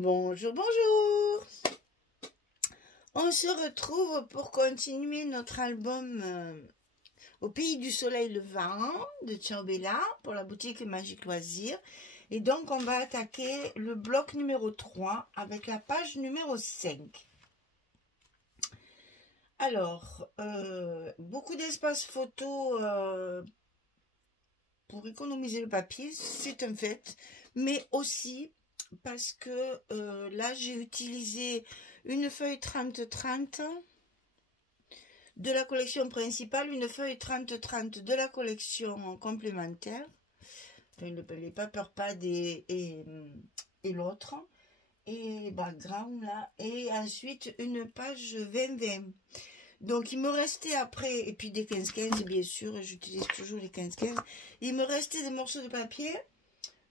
Bonjour, bonjour. On se retrouve pour continuer notre album Au pays du soleil levant de Ciao Bella pour la boutique Magique Loisirs. Et donc, on va attaquer le bloc numéro 3 avec la page numéro 5. Alors, beaucoup d'espace photo pour économiser le papier, c'est un fait, mais aussi parce que là, j'ai utilisé une feuille 30-30 de la collection principale, une feuille 30-30 de la collection complémentaire, les paper pads et l'autre, et background là, et ensuite une page 20-20. Donc, il me restait après, et puis des 15-15, bien sûr, j'utilise toujours les 15-15, il me restait des morceaux de papier,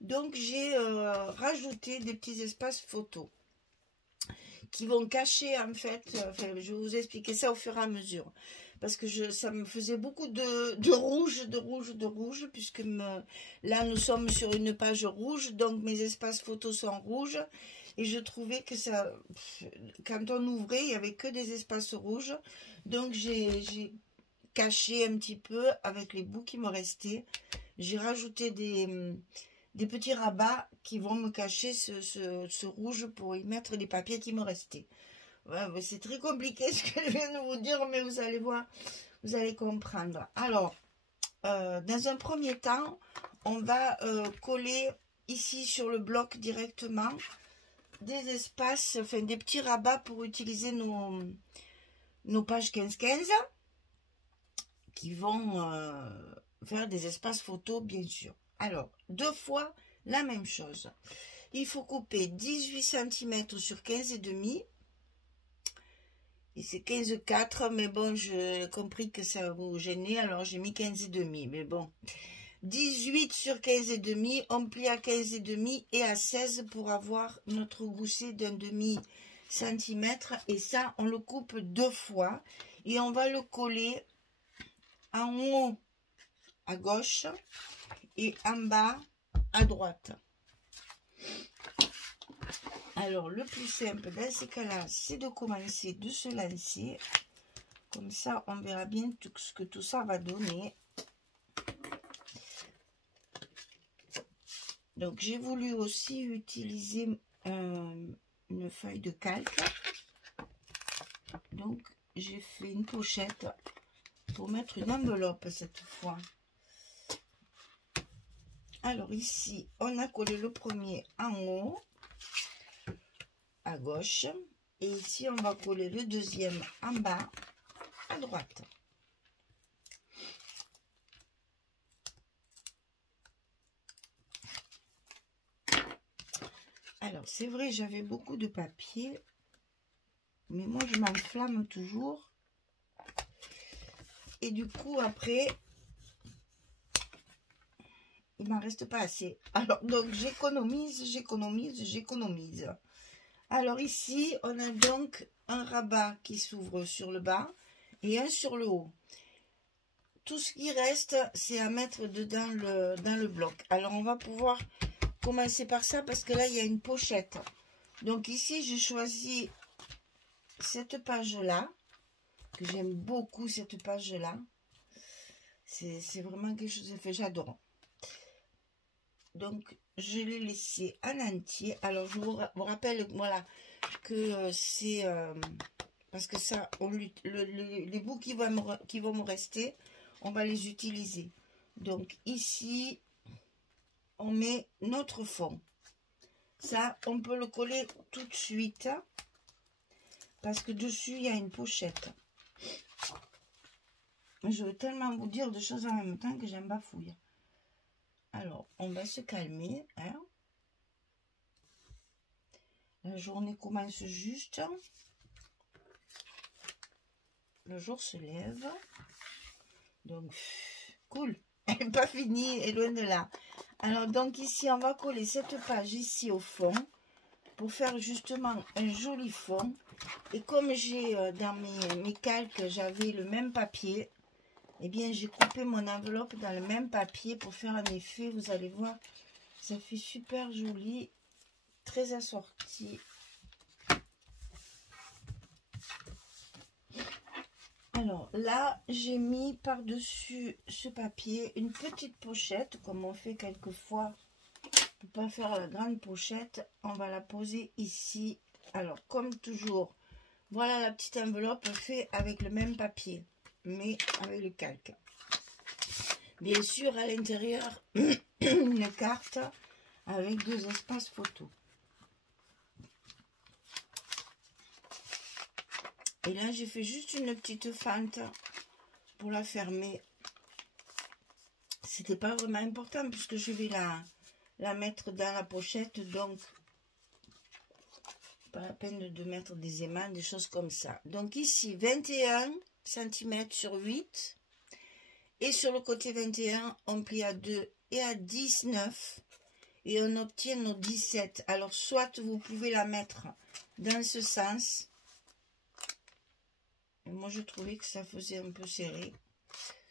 donc j'ai rajouté des petits espaces photos qui vont cacher, en fait, je vais vous expliquer ça au fur et à mesure, parce que ça me faisait beaucoup de rouge, puisque là, nous sommes sur une page rouge, donc mes espaces photos sont rouges, et je trouvais que ça, quand on ouvrait, il n'y avait que des espaces rouges. Donc, j'ai caché un petit peu avec les bouts qui me restaient. J'ai rajouté des petits rabats qui vont me cacher ce rouge pour y mettre les papiers qui me restaient. Ouais, c'est très compliqué ce que je viens de vous dire, mais vous allez voir, vous allez comprendre. Alors, dans un premier temps, on va coller ici sur le bloc directement des espaces, enfin des petits rabats pour utiliser nos pages 15-15 qui vont faire des espaces photos, bien sûr. Alors, deux fois la même chose. Il faut couper 18 cm sur 15,5. Et c'est 15,4, mais bon, j'ai compris que ça vous gênait, alors j'ai mis 15,5. Mais bon, 18 sur 15,5, on plie à 15,5 et à 16 pour avoir notre gousset d'un demi-centimètre. Et ça, on le coupe deux fois. Et on va le coller en haut à gauche et en bas à droite. Alors, le plus simple dans ces cas-là, c'est de commencer de se lancer. Comme ça, on verra bien ce que tout ça va donner. Donc, j'ai voulu aussi utiliser une feuille de calque. Donc, j'ai fait une pochette pour mettre une enveloppe cette fois. Alors, ici, on a collé le premier en haut, à gauche. Et ici, on va coller le deuxième en bas, à droite. Alors, c'est vrai, j'avais beaucoup de papier, mais moi, je m'enflamme toujours. Et du coup, après, il m'en reste pas assez. Alors, donc, j'économise. Alors, ici, on a donc un rabat qui s'ouvre sur le bas et un sur le haut. Tout ce qui reste, c'est à mettre dedans dans le bloc. Alors, on va pouvoir commencer par ça parce que là, il y a une pochette. Donc, ici, j'ai choisi cette page-là, que j'aime beaucoup, cette page-là. C'est vraiment quelque chose que j'adore. Donc, je l'ai laissé en entier. Alors, je vous rappelle, voilà, que c'est... parce que ça, les bouts qui vont me rester, on va les utiliser. Donc, ici, on met notre fond. Ça, on peut le coller tout de suite. Parce que dessus, il y a une pochette. Je veux tellement vous dire de choses en même temps que j'aime bafouiller. Alors, on va se calmer. Hein. La journée commence juste. Le jour se lève. Donc, cool. Elle n'est pas finie, elle est loin de là. Alors, donc ici, on va coller cette page ici au fond. Pour faire justement un joli fond. Et comme j'ai dans mes calques, j'avais le même papier. Eh bien, j'ai coupé mon enveloppe dans le même papier pour faire un effet. Vous allez voir, ça fait super joli, très assorti. ici. Alors là, j'ai mis par-dessus ce papier une petite pochette, comme on fait quelquefois. Pour pas faire la grande pochette, on va la poser ici. Alors, comme toujours, voilà la petite enveloppe faite avec le même papier, mais avec le calque. Bien sûr, à l'intérieur, une carte avec 2 espaces photos. Et là, j'ai fait juste une petite fente pour la fermer. C'était pas vraiment important puisque je vais la mettre dans la pochette, donc pas la peine de mettre des aimants, des choses comme ça. Donc ici, 21 cm sur 8. Et sur le côté 21, on plie à 2 et à 19. Et on obtient nos 17. Alors, soit vous pouvez la mettre dans ce sens. Moi, je trouvais que ça faisait un peu serré.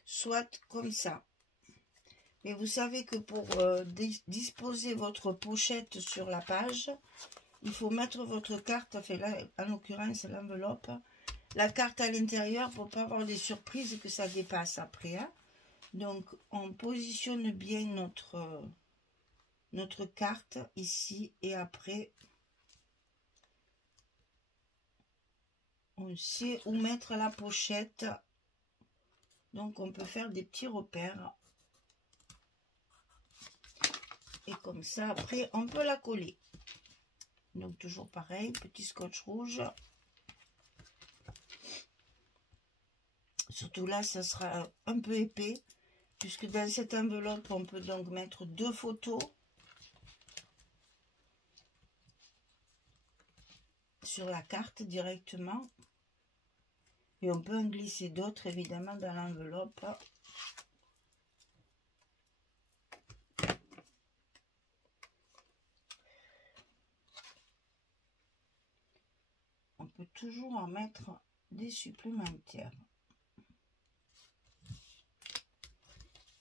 Soit comme ça. Mais vous savez que pour disposer votre pochette sur la page, il faut mettre votre carte, enfin là, en l'occurrence, l'enveloppe, la carte à l'intérieur pour ne pas avoir des surprises et que ça dépasse après. Hein. Donc, on positionne bien notre carte ici et après, on sait où mettre la pochette. Donc, on peut faire des petits repères. Et comme ça, après, on peut la coller. Donc, toujours pareil, petit scotch rouge. Surtout là, ça sera un peu épais, puisque dans cette enveloppe, on peut donc mettre 2 photos sur la carte directement. Et on peut en glisser d'autres, évidemment, dans l'enveloppe. On peut toujours en mettre des supplémentaires.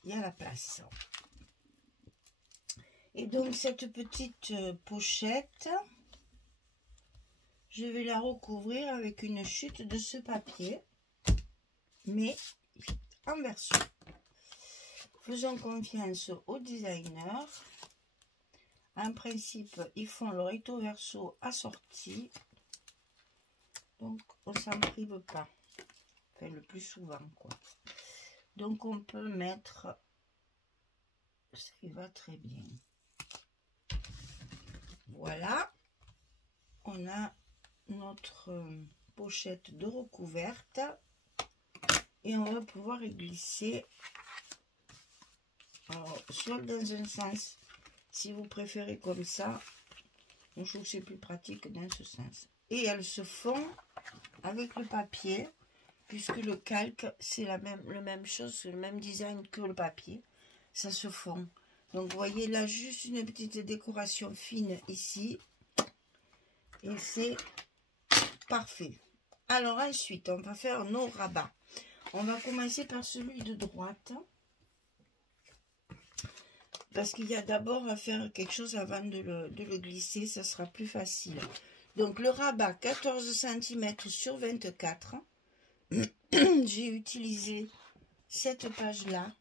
Il y a la place. Et donc, cette petite pochette, je vais la recouvrir avec une chute de ce papier, mais en verso. Faisons confiance aux designers. En principe, ils font le recto verso assorti. Donc, on ne s'en prive pas. Enfin, le plus souvent, quoi. Donc, on peut mettre... Ça y va très bien. Voilà. On a notre pochette de recouverte. Et on va pouvoir y glisser. Alors, soit dans un sens, si vous préférez comme ça. Je trouve que c'est plus pratique dans ce sens. Et elles se font avec le papier, puisque le calque, c'est la même chose, c'est le même design que le papier. Ça se fond. Donc, vous voyez là, juste une petite décoration fine ici. Et c'est parfait. Alors, ensuite, on va faire nos rabats. On va commencer par celui de droite. Parce qu'il y a d'abord à faire quelque chose avant de le glisser. Ça sera plus facile. Donc, le rabat 14 cm sur 24. J'ai utilisé cette page-là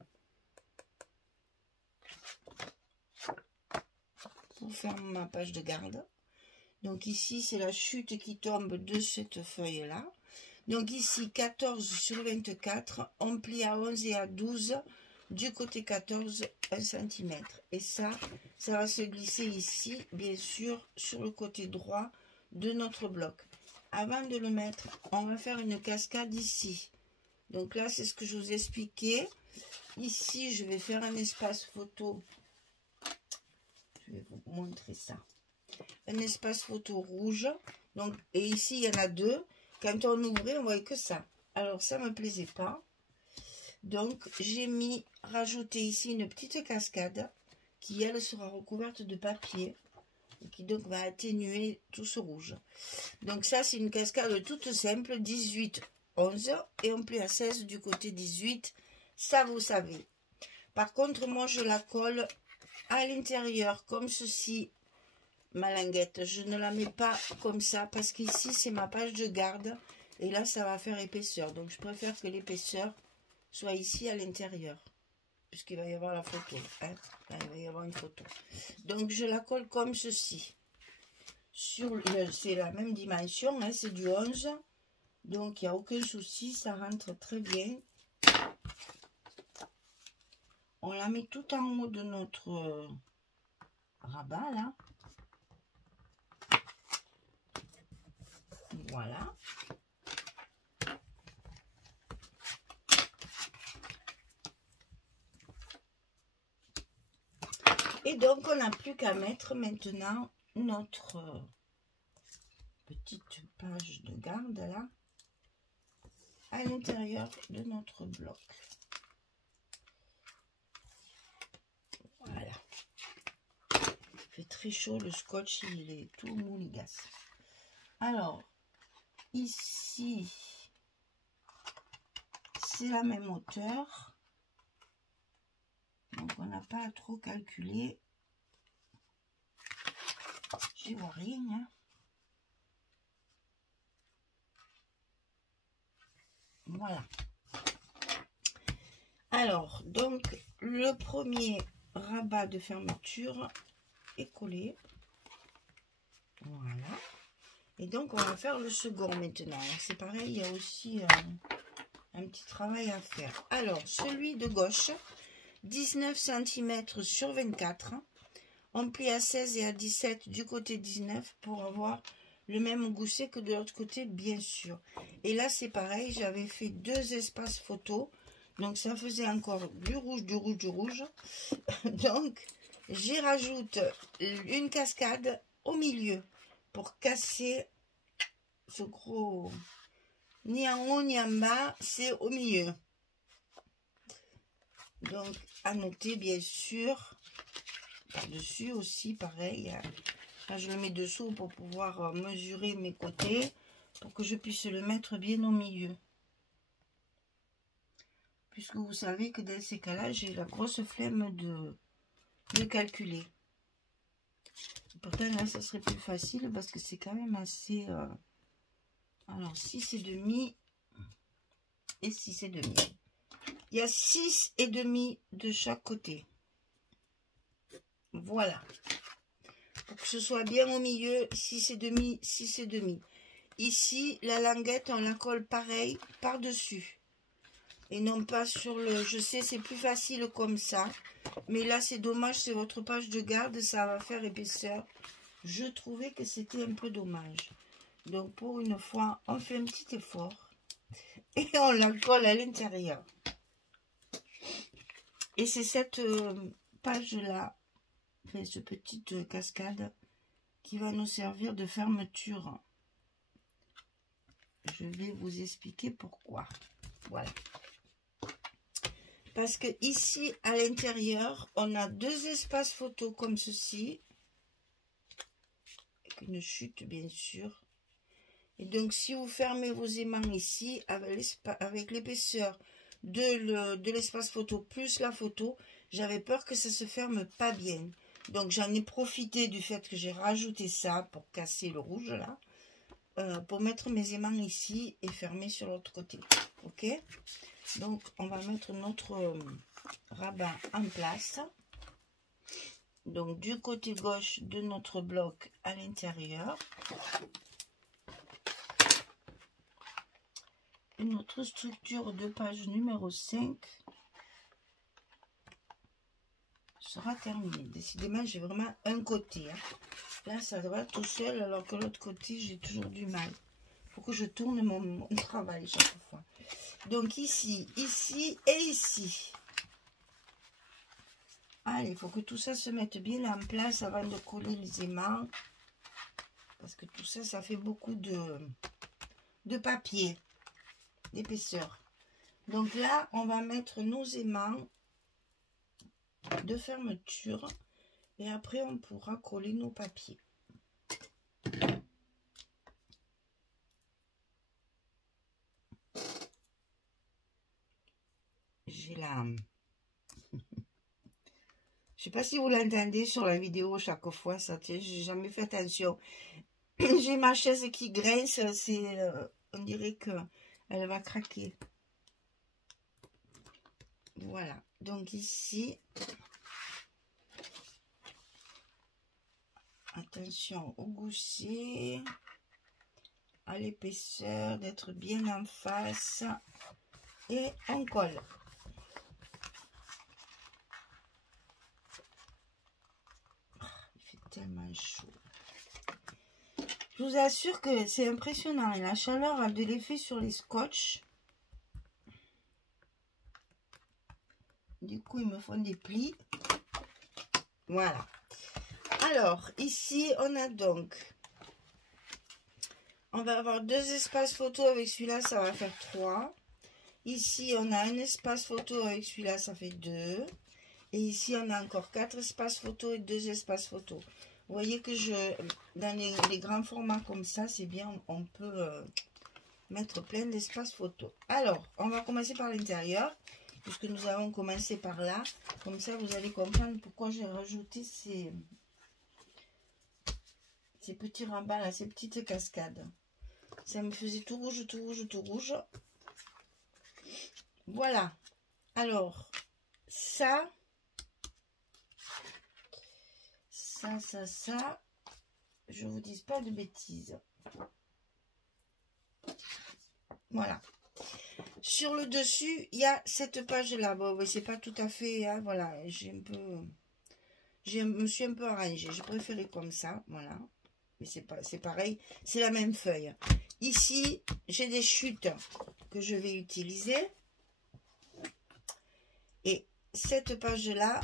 pour faire ma page de garde. Donc, ici, c'est la chute qui tombe de cette feuille-là. Donc, ici, 14 sur 24, on plie à 11 et à 12. Du côté 14, 1 cm. Et ça va se glisser ici, bien sûr, sur le côté droit de notre bloc. Avant de le mettre, on va faire une cascade ici. Donc là, c'est ce que je vous expliquais. Ici, je vais faire un espace photo. Je vais vous montrer ça. Un espace photo rouge. Donc, et ici, il y en a 2. Quand on ouvrait, on voyait que ça. Alors, ça ne me plaisait pas. Donc, j'ai rajouté ici une petite cascade qui, elle, sera recouverte de papier et qui donc va atténuer tout ce rouge. Donc, ça, c'est une cascade toute simple, 18, 11 et on plie à 16 du côté 18. Ça, vous savez. Par contre, moi, je la colle à l'intérieur comme ceci, ma linguette. Je ne la mets pas comme ça parce qu'ici c'est ma page de garde et là ça va faire épaisseur. Donc je préfère que l'épaisseur soit ici à l'intérieur puisqu'il va y avoir la photo. Hein. Là, il va y avoir une photo. Donc je la colle comme ceci. C'est la même dimension, hein, c'est du 11. Donc il n'y a aucun souci, ça rentre très bien. On la met tout en haut de notre rabat là. Voilà. Et donc, on n'a plus qu'à mettre maintenant notre petite page de garde là à l'intérieur de notre bloc. Voilà. Il fait très chaud, le scotch, il est tout mouligasse. Alors, ici, c'est la même hauteur. Donc, on n'a pas à trop calculer. J'y vois rien. Hein. Voilà. Alors, donc, le premier rabat de fermeture est collé. Voilà. Et donc, on va faire le second maintenant. C'est pareil, il y a aussi un petit travail à faire. Alors, celui de gauche, 19 cm sur 24. On plie à 16 et à 17 du côté 19 pour avoir le même gousset que de l'autre côté, bien sûr. Et là, c'est pareil, j'avais fait 2 espaces photos. Donc, ça faisait encore du rouge, du rouge, du rouge. Donc, j'y rajoute une cascade au milieu pour casser ce gros... Ni en haut, ni en bas, c'est au milieu. Donc, à noter, bien sûr, par-dessus aussi, pareil. Là, je le mets dessous pour pouvoir mesurer mes côtés, pour que je puisse le mettre bien au milieu. Puisque vous savez que dans ces cas-là, j'ai la grosse flemme de calculer. Pourtant, là, ça serait plus facile parce que c'est quand même assez... Alors, 6,5 et 6,5. Il y a 6,5 de chaque côté. Voilà. Pour que ce soit bien au milieu, 6,5, 6,5. Ici, la languette, on la colle pareil par-dessus. Et non pas sur le... Je sais, c'est plus facile comme ça. Mais là, c'est dommage, c'est votre page de garde, ça va faire épaisseur. Je trouvais que c'était un peu dommage. Donc, pour une fois, on fait un petit effort. Et on la colle à l'intérieur. Et c'est cette page-là, cette petite cascade, qui va nous servir de fermeture. Je vais vous expliquer pourquoi. Voilà. Parce que ici, à l'intérieur, on a 2 espaces photos comme ceci. Avec une chute, bien sûr. Et donc, si vous fermez vos aimants ici, avec l'épaisseur de l'espace photo plus la photo, j'avais peur que ça se ferme pas bien. Donc, j'en ai profité du fait que j'ai rajouté ça pour casser le rouge, là. Pour mettre mes aimants ici et fermer sur l'autre côté. Ok? Donc, on va mettre notre rabat en place. Donc, du côté gauche de notre bloc à l'intérieur. Et notre structure de page numéro 5 sera terminée. Décidément, j'ai vraiment un côté. Hein. Là, ça va tout seul, alors que l'autre côté, j'ai toujours du mal. Il faut que je tourne mon travail chaque fois. Donc, ici, ici et ici. Allez, il faut que tout ça se mette bien en place avant de coller les aimants. Parce que tout ça, ça fait beaucoup de papier, d'épaisseur. Donc là, on va mettre nos aimants de fermeture. Et après, on pourra coller nos papiers. sais pas si vous l'entendez sur la vidéo chaque fois, ça tient, j'ai jamais fait attention. J'ai ma chaise qui grince, c'est, on dirait que elle va craquer. Voilà, donc ici, attention au gousset, à l'épaisseur, d'être bien en face, et on colle. Il fait tellement chaud. Je vous assure que c'est impressionnant, et la chaleur a de l'effet sur les scotch. Du coup, ils me font des plis. Voilà. Alors, ici, on a donc... On va avoir 2 espaces photo avec celui-là, ça va faire 3. Ici, on a un espace photo avec celui-là, ça fait 2. Et ici, on a encore 4 espaces photo et 2 espaces photo. Vous voyez que dans les grands formats comme ça, c'est bien, on peut mettre plein d'espaces photo. Alors, on va commencer par l'intérieur. Puisque nous avons commencé par là, comme ça vous allez comprendre pourquoi j'ai rajouté ces petits rabats là, ces petites cascades. Ça me faisait tout rouge, tout rouge, tout rouge. Voilà. Alors, ça, je vous dis pas de bêtises. Voilà. Sur le dessus, il y a cette page-là. Bon, c'est pas tout à fait... Hein, voilà, je me suis un peu arrangée. J'ai préféré comme ça, voilà. Mais c'est pareil, c'est la même feuille. Ici, j'ai des chutes que je vais utiliser. Et cette page-là,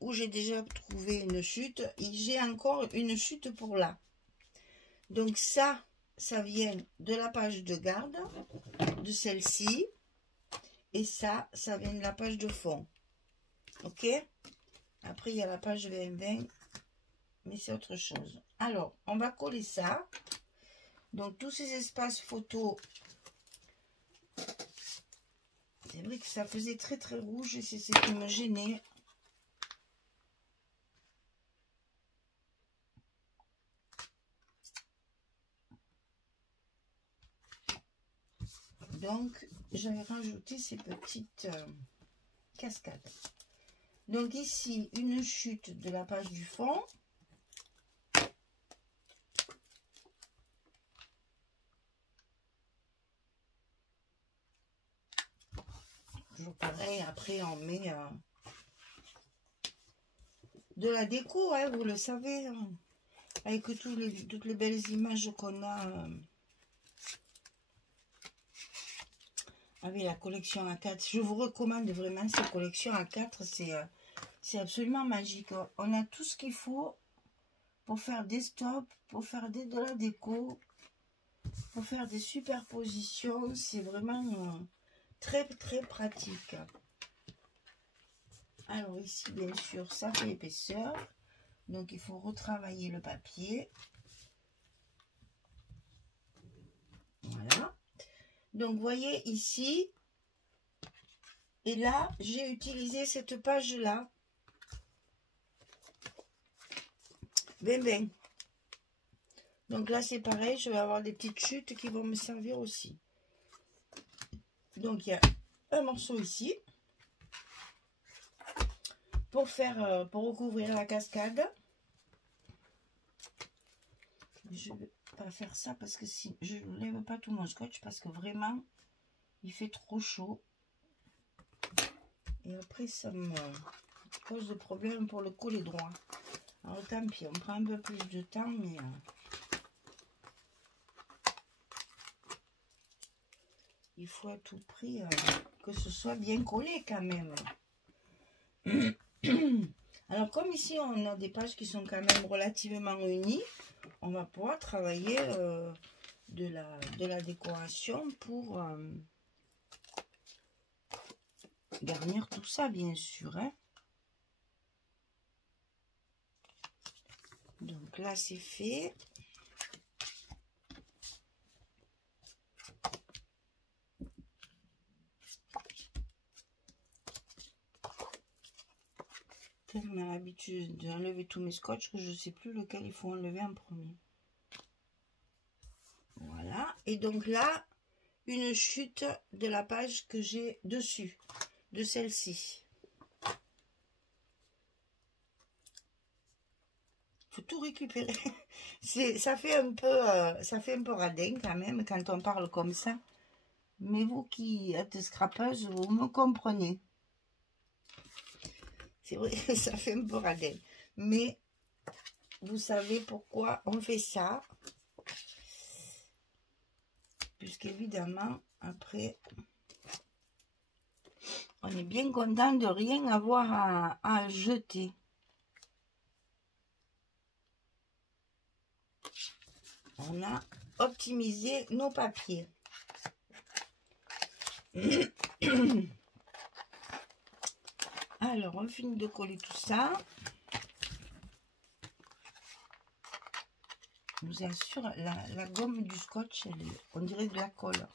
où j'ai déjà trouvé une chute, j'ai encore une chute pour là. Donc ça vient de la page de garde, de celle-ci. Et ça vient de la page de fond. Ok? Après, il y a la page 2020, mais c'est autre chose. Alors, on va coller ça. Donc, tous ces espaces photos, c'est vrai que ça faisait très très rouge et c'est ce qui me gênait. Donc, j'avais rajouté ces petites cascades. Donc ici, une chute de la page du fond. Toujours pareil, après on met de la déco, hein, vous le savez, hein, avec toutes les belles images qu'on a avec la collection A4. Je vous recommande vraiment cette collection A4, c'est absolument magique. On a tout ce qu'il faut pour faire des stops, pour faire de la déco, pour faire des superpositions. C'est vraiment très très pratique. Alors ici, bien sûr, ça fait épaisseur. Donc, il faut retravailler le papier. Voilà. Donc, vous voyez ici, et là, j'ai utilisé cette page-là. 20. Donc là, c'est pareil, je vais avoir des petites chutes qui vont me servir aussi. Donc, il y a un morceau ici. Pour recouvrir la cascade. Je ne vais pas faire ça parce que si je ne lève pas tout mon scotch parce que vraiment il fait trop chaud et après ça me cause de problème pour le coller droit. Alors tant pis, on prend un peu plus de temps, mais il faut à tout prix que ce soit bien collé quand même. Alors comme ici on a des pages qui sont quand même relativement unies, on va pouvoir travailler de la décoration pour garnir tout ça bien sûr. Hein. Donc là c'est fait. tellement l'habitude d'enlever tous mes scotch que je ne sais plus lequel il faut enlever en premier. Voilà. Et donc là, une chute de la page que j'ai dessus, de celle-ci. Faut tout récupérer. Ça fait un peu radin quand même quand on parle comme ça. Mais vous qui êtes scrapeuse, vous me comprenez. C'est vrai que ça fait un peu radin. Mais vous savez pourquoi on fait ça. Puisqu'évidemment, après, on est bien content de rien avoir à jeter. On a optimisé nos papiers. Alors, on finit de coller tout ça. Je vous assure, la gomme du scotch, on dirait de la colle.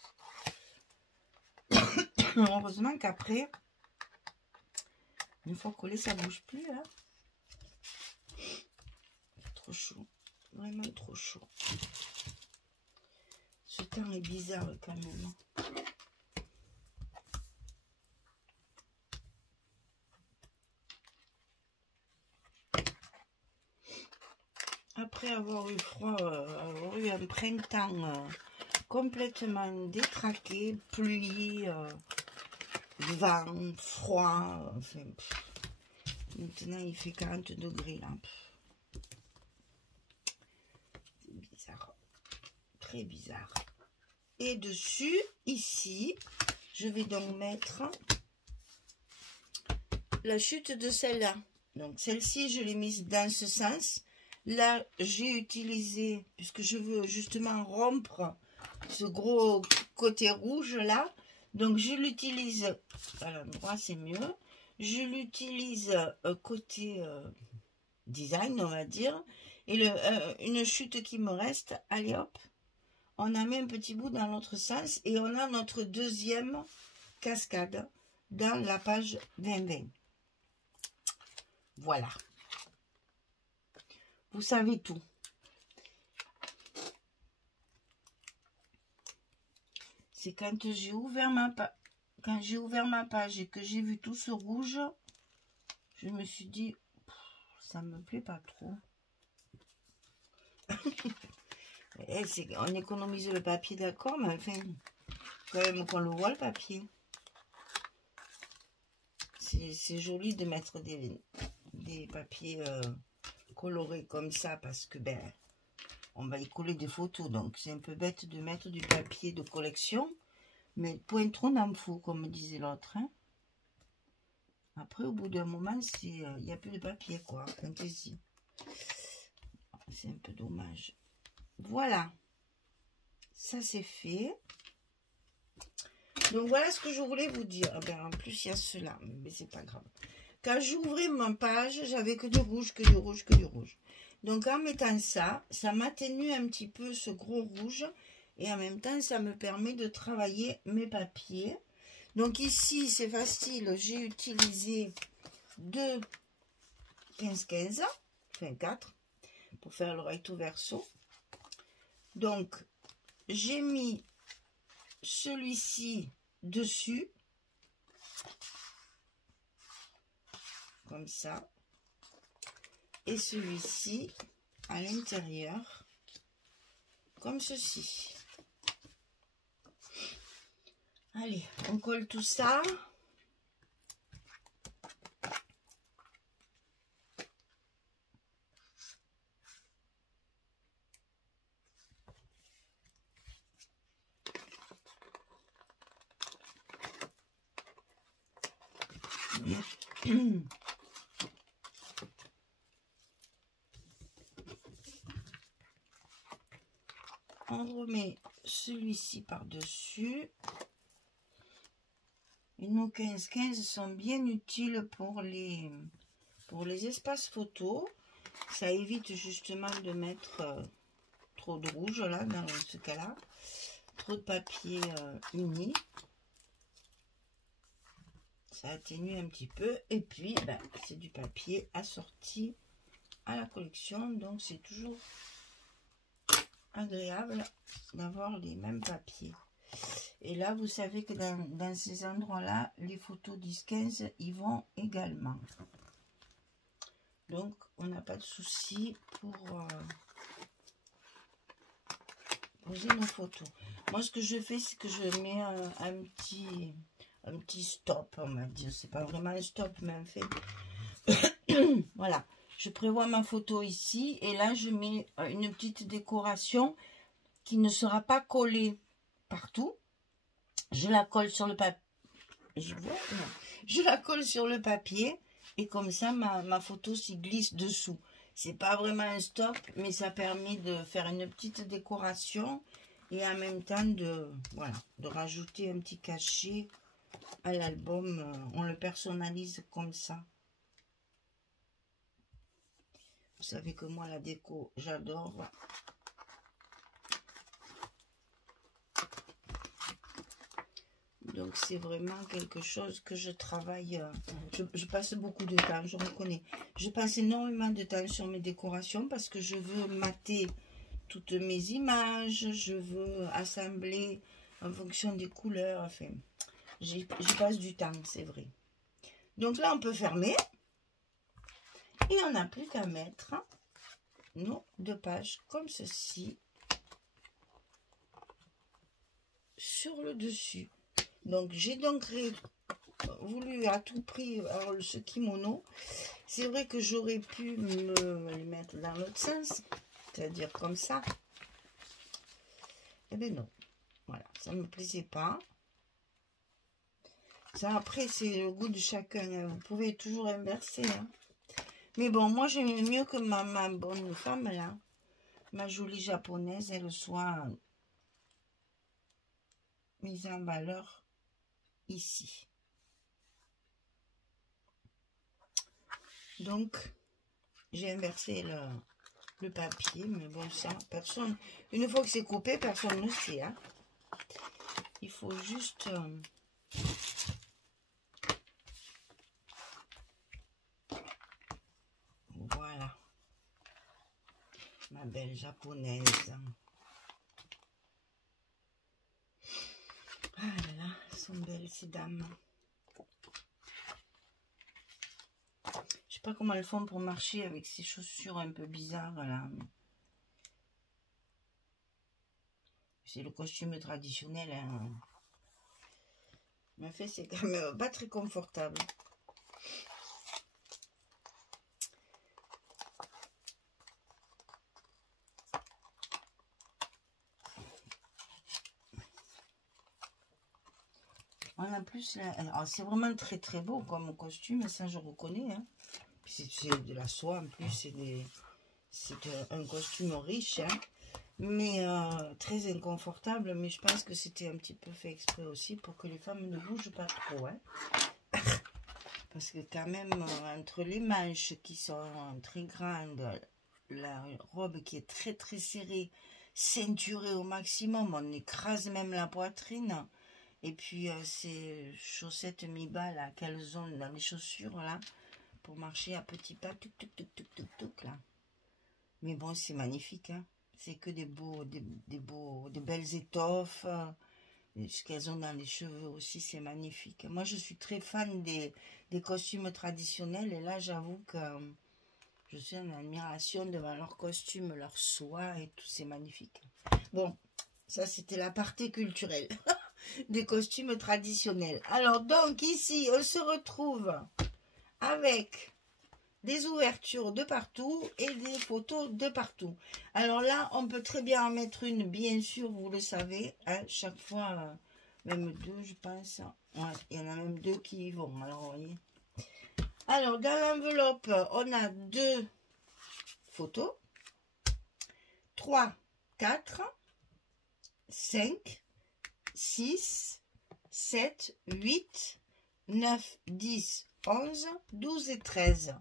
Heureusement qu'après, une fois collé, ça bouge plus. Hein. Trop chaud. Vraiment trop chaud. Ce temps est bizarre quand même. Après avoir eu froid, avoir eu un printemps complètement détraqué, pluie, vent, froid, enfin, maintenant il fait 40 degrés là. C'est bizarre, très bizarre. Et dessus, ici, je vais donc mettre la chute de celle-là. Donc celle-ci, je l'ai mise dans ce sens. Là, j'ai utilisé, puisque je veux justement rompre ce gros côté rouge là. Donc je l'utilise à l'endroit, c'est mieux. Je l'utilise côté design, on va dire. Et une chute qui me reste, allez hop. On a mis un petit bout dans l'autre sens et on a notre deuxième cascade dans la page 2020. Voilà. Vous savez tout. C'est quand j'ai ouvert ma page et que j'ai vu tout ce rouge, je me suis dit, ça me plaît pas trop. On économise le papier, d'accord, mais enfin, quand même qu'on le voit le papier. C'est joli de mettre des papiers colorés comme ça parce que ben on va y coller des photos, donc c'est un peu bête de mettre du papier de collection, mais point trop n'en faut, comme disait l'autre. Hein. Après, au bout d'un moment, il n'y a plus de papier, quoi. Comptez-y. C'est un peu dommage. Voilà, ça c'est fait. Donc voilà ce que je voulais vous dire. Ah ben, en plus il y a cela, mais c'est pas grave. Quand j'ouvrais ma page, j'avais que du rouge, que du rouge, que du rouge. Donc en mettant ça, ça m'atténue un petit peu ce gros rouge. Et en même temps, ça me permet de travailler mes papiers. Donc ici, c'est facile. J'ai utilisé 2 15-15, enfin 4, pour faire le recto verso. Donc, j'ai mis celui-ci dessus, comme ça, et celui-ci à l'intérieur, comme ceci. Allez, on colle tout ça. On remet celui-ci par-dessus. Et nos 15-15 sont bien utiles pour les espaces photos. Ça évite justement de mettre trop de rouge là, dans ce cas-là. Trop de papier uni. ça atténue un petit peu. Et puis, ben, c'est du papier assorti à la collection. Donc, c'est toujours agréable d'avoir les mêmes papiers. Et là, vous savez que dans ces endroits-là, les photos 10-15 y vont également. Donc, on n'a pas de souci pour poser nos photos. Moi, ce que je fais, c'est que je mets un petit stop, on va dire. C'est pas vraiment un stop, mais en fait, voilà. Je prévois ma photo ici et là, je mets une petite décoration qui ne sera pas collée partout. Je la colle sur le papier. Je la colle sur le papier et comme ça, ma photo s'y glisse dessous. C'est pas vraiment un stop, mais ça permet de faire une petite décoration et en même temps voilà, de rajouter un petit cachet à l'album. On le personnalise comme ça. Vous savez que moi, la déco, j'adore. Donc, c'est vraiment quelque chose que je travaille. Je passe beaucoup de temps, je reconnais. Je passe énormément de temps sur mes décorations parce que je veux mater toutes mes images. Je veux assembler en fonction des couleurs. Enfin, j'y passe du temps, c'est vrai. Donc là, on peut fermer. Et on n'a plus qu'à mettre nos 2 pages comme ceci sur le dessus. Donc, j'ai donc voulu à tout prix avoir ce kimono. C'est vrai que j'aurais pu me les mettre dans l'autre sens, c'est-à-dire comme ça. Eh bien non, voilà, ça ne me plaisait pas. Ça, après, c'est le goût de chacun. Vous pouvez toujours inverser. Hein. Mais bon, moi, j'aimais mieux que ma bonne femme, là, ma jolie japonaise, elle soit mise en valeur ici. Donc, j'ai inversé le papier, mais bon, ça, personne, une fois que c'est coupé, personne ne sait. Hein. Il faut juste... voilà. Ma belle japonaise. Ah là là, elles sont belles ces dames. Je sais pas comment elles font pour marcher avec ces chaussures un peu bizarres là. C'est le costume traditionnel. Hein. Mais en fait, c'est quand même pas très confortable. On a plus là. C'est vraiment très très beau comme costume, ça je reconnais. Hein. C'est de la soie en plus, c'est un costume riche, hein. Mais très inconfortable. Mais je pense que c'était un petit peu fait exprès aussi pour que les femmes ne bougent pas trop. Hein. Parce que quand même, entre les manches qui sont très grandes, la robe qui est très très serrée, ceinturée au maximum, on écrase même la poitrine. Et puis ces chaussettes mi-bas là, qu'elles ont dans les chaussures là, pour marcher à petits pas, tuc tuc tuc tuc tuc tuc là. Mais bon, c'est magnifique, hein. C'est que des belles étoffes. Ce qu'elles ont dans les cheveux aussi, c'est magnifique. Moi, je suis très fan des costumes traditionnels. Et là, j'avoue que je suis en admiration devant leurs costumes, leur soie et tout. C'est magnifique. Bon, ça, c'était la partie culturelle des costumes traditionnels. Alors, donc, ici, on se retrouve avec des ouvertures de partout et des photos de partout. Alors là, on peut très bien en mettre une, bien sûr, vous le savez, hein, chaque fois, même 2, je pense. Ouais, il y en a même 2 qui y vont, alors vous voyez. Alors, dans l'enveloppe, on a 2 photos, 3, 4, 5, 6, 7, 8, 9, 10, 11, 12 et 13.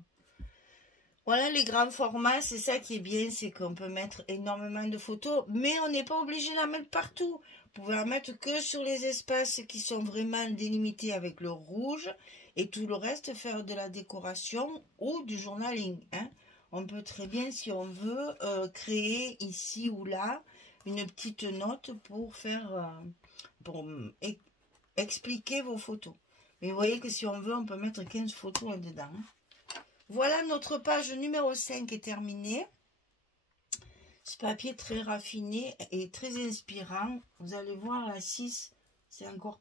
Voilà les grands formats, c'est ça qui est bien, c'est qu'on peut mettre énormément de photos, mais on n'est pas obligé de la mettre partout. Vous pouvez la mettre que sur les espaces qui sont vraiment délimités avec le rouge Et tout le reste, faire de la décoration ou du journaling. Hein. On peut très bien, si on veut, créer ici ou là une petite note pour faire, pour expliquer vos photos. Mais vous voyez que si on veut, on peut mettre 15 photos là-dedans. Hein. Voilà, notre page numéro 5 est terminée. Ce papier très raffiné et très inspirant. Vous allez voir, la 6, c'est encore...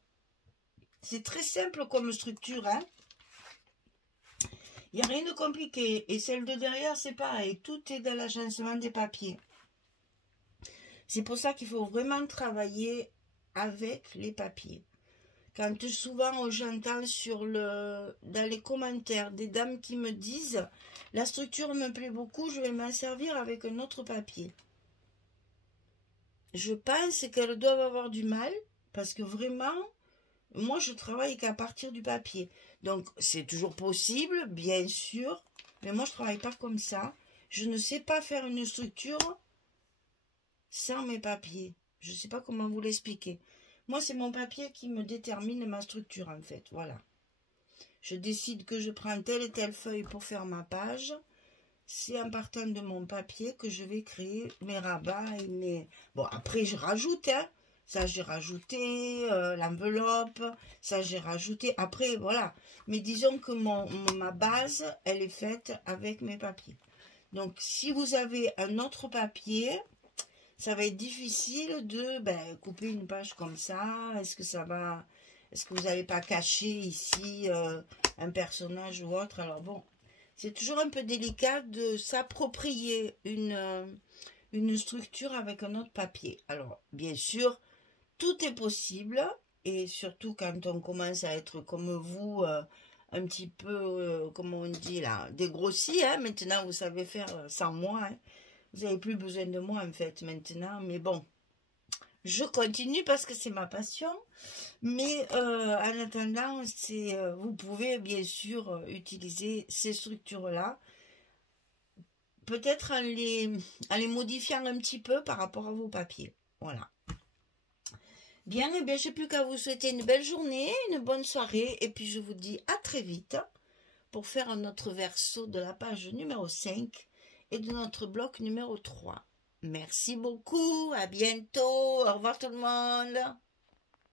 C'est très simple comme structure, hein. Il n'y a rien de compliqué. Et celle de derrière, c'est pareil. Tout est dans l'agencement des papiers. C'est pour ça qu'il faut vraiment travailler avec les papiers. Quand souvent j'entends dans les commentaires des dames qui me disent « La structure me plaît beaucoup, je vais m'en servir avec un autre papier. » Je pense qu'elles doivent avoir du mal parce que vraiment, moi je travaille qu'à partir du papier. Donc c'est toujours possible, bien sûr, mais moi je ne travaille pas comme ça. Je ne sais pas faire une structure sans mes papiers. Je ne sais pas comment vous l'expliquer. Moi, c'est mon papier qui me détermine ma structure, en fait. Voilà. Je décide que je prends telle et telle feuille pour faire ma page. C'est en partant de mon papier que je vais créer mes rabats et mes... Bon, après, je rajoute, hein. Ça, j'ai rajouté l'enveloppe. Ça, j'ai rajouté... Après, voilà. Mais disons que ma base, elle est faite avec mes papiers. Donc, si vous avez un autre papier... Ça va être difficile de couper une page comme ça. Est-ce que vous n'allez pas cacher ici un personnage ou autre? Alors bon, c'est toujours un peu délicat de s'approprier une structure avec un autre papier. Alors, bien sûr, tout est possible. Et surtout quand on commence à être comme vous, un petit peu, comment on dit là, dégrossi. Hein, maintenant, vous savez faire sans moi. Hein. Vous n'avez plus besoin de moi, en fait, maintenant. Mais bon, je continue parce que c'est ma passion. Mais en attendant, vous pouvez bien sûr utiliser ces structures-là. Peut-être en les modifiant un petit peu par rapport à vos papiers. Voilà. Bien, eh bien, je n'ai plus qu'à vous souhaiter une belle journée, une bonne soirée. Et puis, je vous dis à très vite pour faire un autre verso de la page numéro 5. Et de notre bloc numéro 3. Merci beaucoup, à bientôt, au revoir tout le monde.